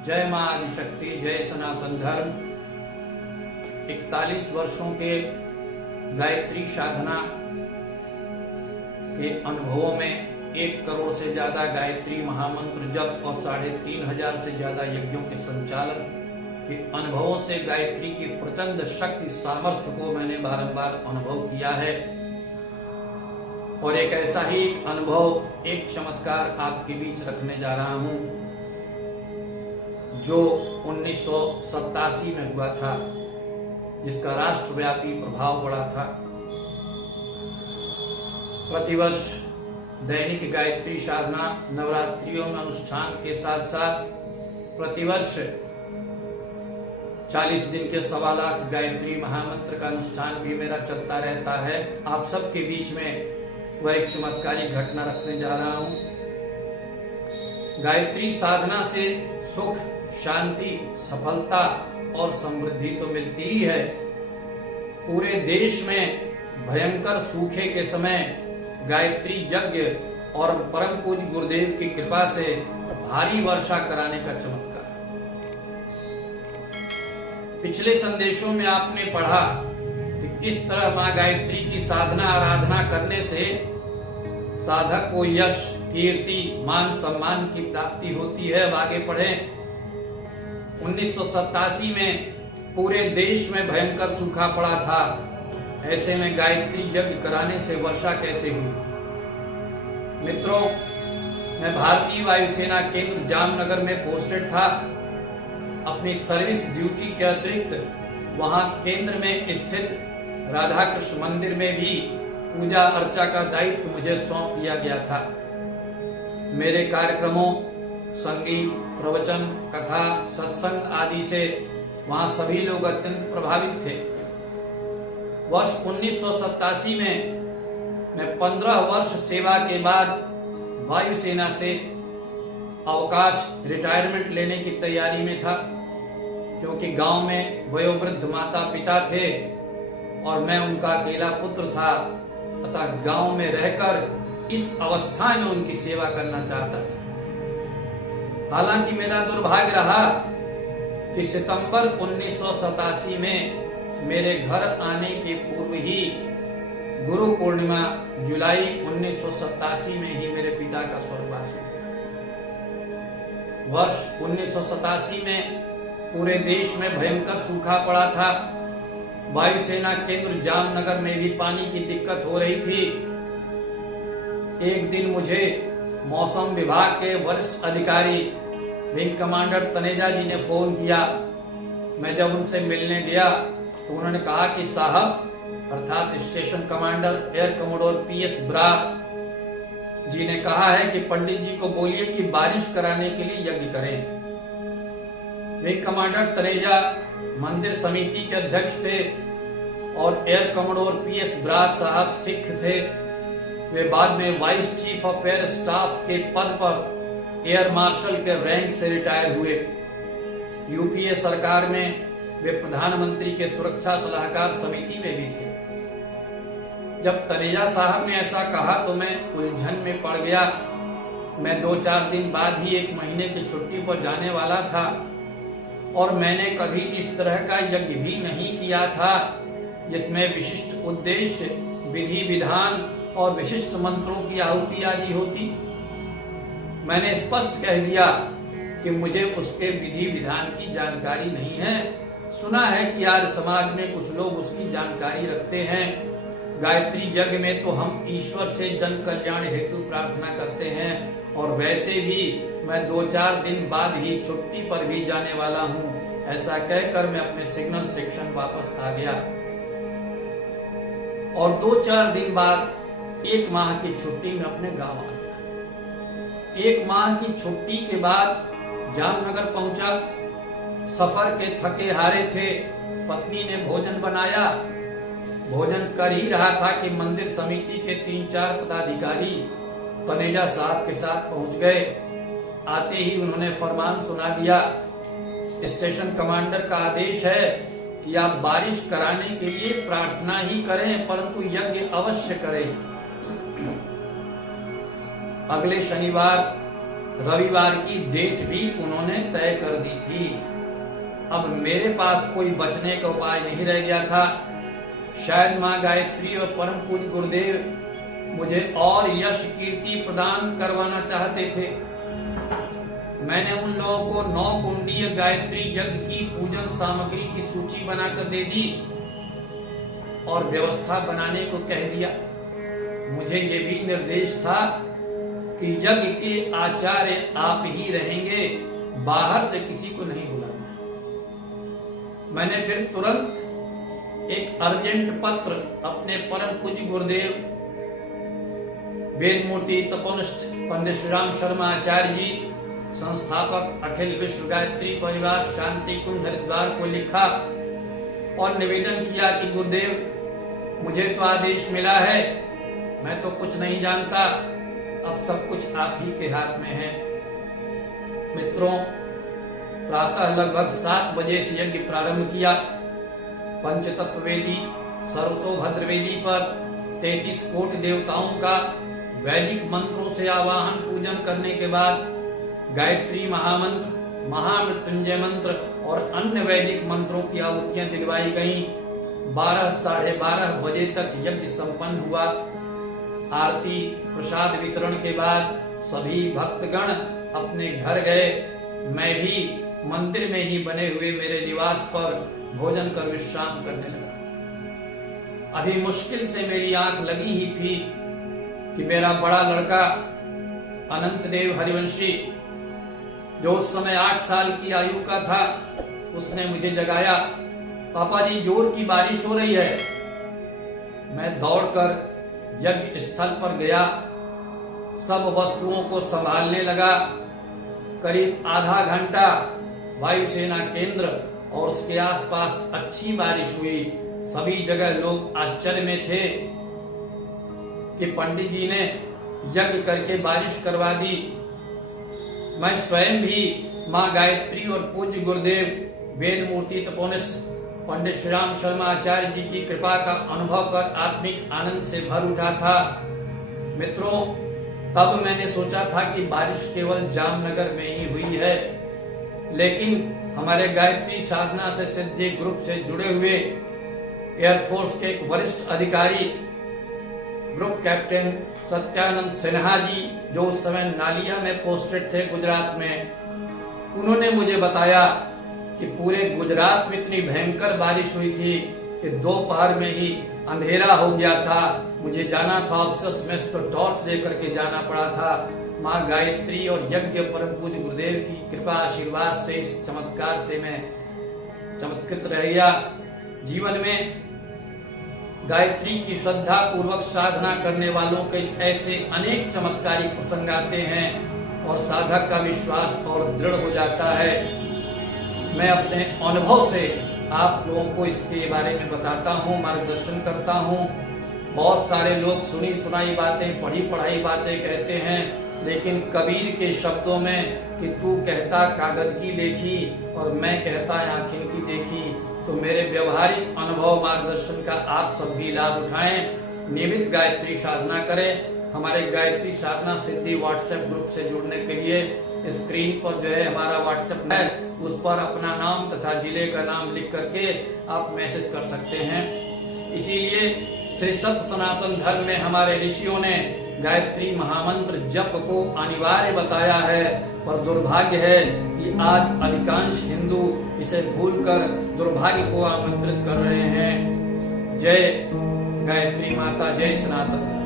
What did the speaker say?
जय मां आदिशक्ति, जय सनातन धर्म। 41 वर्षों के गायत्री साधना के अनुभवों में 1 करोड़ से ज्यादा गायत्री महामंत्र जप और 3500 से ज्यादा यज्ञों के संचालन के अनुभवों से गायत्री की प्रचंड शक्ति सामर्थ्य को मैंने बारंबार अनुभव किया है। और एक ऐसा ही अनुभव, एक चमत्कार आपके बीच रखने जा रहा हूं जो 1987 में हुआ था, जिसका राष्ट्रव्यापी प्रभाव पड़ा था। प्रतिवर्ष दैनिक गायत्री साधना, नवरात्रियों में अनुष्ठान के साथ साथ प्रतिवर्ष 40 दिन के 1.25 लाख गायत्री महामंत्र का अनुष्ठान भी मेरा चलता रहता है। आप सबके बीच में वह एक चमत्कारी घटना रखने जा रहा हूं। गायत्री साधना से सुख, शांति, सफलता और समृद्धि तो मिलती ही है। पूरे देश में भयंकर सूखे के समय गायत्री यज्ञ और परम पूज्य गुरुदेव की कृपा से भारी वर्षा कराने का चमत्कार। पिछले संदेशों में आपने पढ़ा कि किस तरह मां गायत्री की साधना आराधना करने से साधक को यश, कीर्ति, मान सम्मान की प्राप्ति होती है। अब आगे पढ़ें। 1987 में पूरे देश में भयंकर सूखा पड़ा था। ऐसे में गायत्री यज्ञ कराने से वर्षा कैसे हुई? मित्रों, मैं भारतीय वायुसेना केंद्र जामनगर में पोस्टेड था। अपनी सर्विस ड्यूटी के अतिरिक्त वहां केंद्र में स्थित राधा कृष्ण मंदिर में भी पूजा अर्चा का दायित्व मुझे सौंप दिया गया था। मेरे कार्यक्रमों, संगीत, प्रवचन, कथा, सत्संग आदि से वहां सभी लोग अत्यंत प्रभावित थे। वर्ष 1987 में मैं 15 वर्ष सेवा के बाद वायुसेना से अवकाश, रिटायरमेंट लेने की तैयारी में था, क्योंकि गांव में वयोवृद्ध माता पिता थे और मैं उनका अकेला पुत्र था। अतः गांव में रहकर इस अवस्था में उनकी सेवा करना चाहता था। हालांकि मेरा दुर्भाग्य रहा कि सितंबर 1987 में मेरे घर आने के पूर्व ही गुरु पूर्णिमा जुलाई 1987 में ही मेरे पिता का स्वर्गवास हुआ। वर्ष 1987 में पूरे देश में भयंकर सूखा पड़ा था। वायुसेना केंद्र जामनगर में भी पानी की दिक्कत हो रही थी। एक दिन मुझे मौसम विभाग के वरिष्ठ अधिकारी विंग कमांडर तनेजा जी ने फोन किया। मैं जब उनसे मिलने गया तो उन्होंने कहा कि साहब, अर्थात station commander air commodore PS Brar ji ने कहा है कि पंडित जी को बोलिए कि बारिश कराने के लिए यज्ञ करें। विंग कमांडर तनेजा मंदिर समिति के अध्यक्ष थे और एयर कमोडोर PS ब्रार साहब सिख थे। वे बाद में vice chief of air staff के पद पर एयर मार्शल के रैंक से रिटायर हुए। UPA सरकार में वे प्रधानमंत्री के सुरक्षा सलाहकार समिति में भी थे। जब तनेजा साहब ने ऐसा कहा तो मैं उलझन में पड़ गया। मैं 2-4 दिन बाद ही 1 महीने की छुट्टी पर जाने वाला था और मैंने कभी इस तरह का यज्ञ भी नहीं किया था जिसमें विशिष्ट उद्देश्य, विधि विधान और विशिष्ट मंत्रों की आहुति आदि होती। मैंने स्पष्ट कह दिया कि मुझे उसके विधि विधान की जानकारी नहीं है। सुना है कि आज समाज में कुछ लोग उसकी जानकारी रखते हैं। गायत्री यज्ञ में तो हम ईश्वर से जन कल्याण हेतु प्रार्थना करते हैं और वैसे भी मैं 2-4 दिन बाद ही छुट्टी पर भी जाने वाला हूँ। ऐसा कहकर मैं अपने सिग्नल सेक्शन वापस आ गया और 2-4 दिन बाद 1 माह की छुट्टी में अपने गांव आ गया। 1 माह की छुट्टी के बाद जामनगर पहुंचा। सफर के थके हारे थे। पत्नी ने भोजन बनाया। भोजन कर ही रहा था कि मंदिर समिति के 3-4 पदाधिकारी तनेजा साहब के साथ पहुंच गए। आते ही उन्होंने फरमान सुना दिया, स्टेशन कमांडर का आदेश है कि आप बारिश कराने के लिए प्रार्थना ही करें, परंतु यज्ञ अवश्य करें। अगले शनिवार रविवार की डेट भी उन्होंने तय कर दी थी। अब मेरे पास कोई बचने का उपाय नहीं रह गया था। शायद माँ गायत्री और परम पूज्य गुरुदेव मुझे और यश कीर्ति प्रदान करवाना चाहते थे। मैंने उन लोगों को 9 कुंडीय गायत्री यज्ञ की पूजन सामग्री की सूची बनाकर दे दी और व्यवस्था बनाने को कह दिया। मुझे ये भी निर्देश था कि यज्ञ के आचार्य आप ही रहेंगे, बाहर से किसी को नहीं बुलाना। मैंने फिर तुरंत एक अर्जेंट पत्र अपने परम पूज्य गुरुदेव वेदमूर्ति तपोनिष्ठ पंडित श्री राम शर्मा आचार्य जी, संस्थापक अखिल विश्व गायत्री परिवार शांति कुंज हरिद्वार को लिखा और निवेदन किया कि गुरुदेव मुझे तो आदेश मिला है, मैं तो कुछ नहीं जानता, अब सब कुछ आप ही के हाथ में है। मित्रों, प्रातः लगभग 7 बजे से यज्ञ प्रारंभ किया। पंचतत्व वेदी सर्वतोभद्र वेदी पर 33 कोटि देवताओं का वैदिक मंत्रों से आवाहन पूजन करने के बाद गायत्री महामंत्र, महामृत्युंजय मंत्र और अन्य वैदिक मंत्रों की आहुतियां दिलवाई गईं। 12 साढ़े 12 बजे तक यज्ञ संपन्न हुआ। आरती प्रसाद वितरण के बाद सभी भक्तगण अपने घर गए। मैं भी मंदिर में ही बने हुए मेरे निवास पर भोजन कर विश्राम करने लगा। अभी मुश्किल से मेरी आंख लगी ही थी कि मेरा बड़ा लड़का अनंत देव हरिवंशी, जो उस समय 8 साल की आयु का था, उसने मुझे जगाया। पापा जी, जोर की बारिश हो रही है। मैं दौड़कर यज्ञ स्थल पर गया, सब वस्तुओं को संभालने लगा। करीब आधा घंटा वायुसेना केंद्र और उसके आसपास अच्छी बारिश हुई। सभी जगह लोग आश्चर्य में थे कि पंडित जी ने यज्ञ करके बारिश करवा दी। मैं स्वयं भी माँ गायत्री और पूज्य गुरुदेव वेदमूर्ति तपोनिष्ठ पंडित श्री राम शर्मा आचार्य जी की कृपा का अनुभव कर आत्मिक आनंद से भर उठा था। मित्रों, तब मैंने सोचा था कि बारिश केवल जामनगर में ही हुई है, लेकिन हमारे गायत्री साधना से सिद्धि ग्रुप से जुड़े हुए एयरफोर्स के एक वरिष्ठ अधिकारी ग्रुप कैप्टन सत्यानंद सिन्हा जी, जो उस समय नालिया में पोस्टेड थे गुजरात में, उन्होंने मुझे बताया कि पूरे गुजरात में इतनी भयंकर बारिश हुई थी कि दोपहर में ही अंधेरा हो गया था। मुझे जाना था ऑफिस में, तो टॉर्च लेकर के जाना पड़ा था। माँ गायत्री और यज्ञ परम पूज्य गुरुदेव की कृपा आशीर्वाद से इस चमत्कार से मैं चमत्कृत रह गया। जीवन में गायत्री की श्रद्धा पूर्वक साधना करने वालों के ऐसे अनेक चमत्कारी प्रसंग आते हैं और साधक का विश्वास और दृढ़ हो जाता है। मैं अपने अनुभव से आप लोगों को इसके बारे में बताता हूँ, मार्गदर्शन करता हूँ। बहुत सारे लोग सुनी सुनाई बातें, पढ़ी पढ़ाई बातें कहते हैं, लेकिन कबीर के शब्दों में कि तू कहता कागज की लेखी और मैं कहता आंखें की देखी, तो मेरे व्यवहारिक अनुभव मार्गदर्शन का आप सब भी लाभ उठाएं। नियमित गायत्री साधना करें। हमारे गायत्री साधना सिद्धि व्हाट्सएप ग्रुप से जुड़ने के लिए स्क्रीन पर जो है हमारा व्हाट्सएप है, उस पर अपना नाम तथा जिले का नाम लिख करके आप मैसेज कर सकते हैं। इसीलिए श्री सत्य सनातन धर्म में हमारे ऋषियों ने गायत्री महामंत्र जप को अनिवार्य बताया है, पर दुर्भाग्य है कि आज अधिकांश हिंदू इसे भूलकर दुर्भाग्य को आमंत्रित कर रहे हैं। जय गायत्री माता, जय सनातन।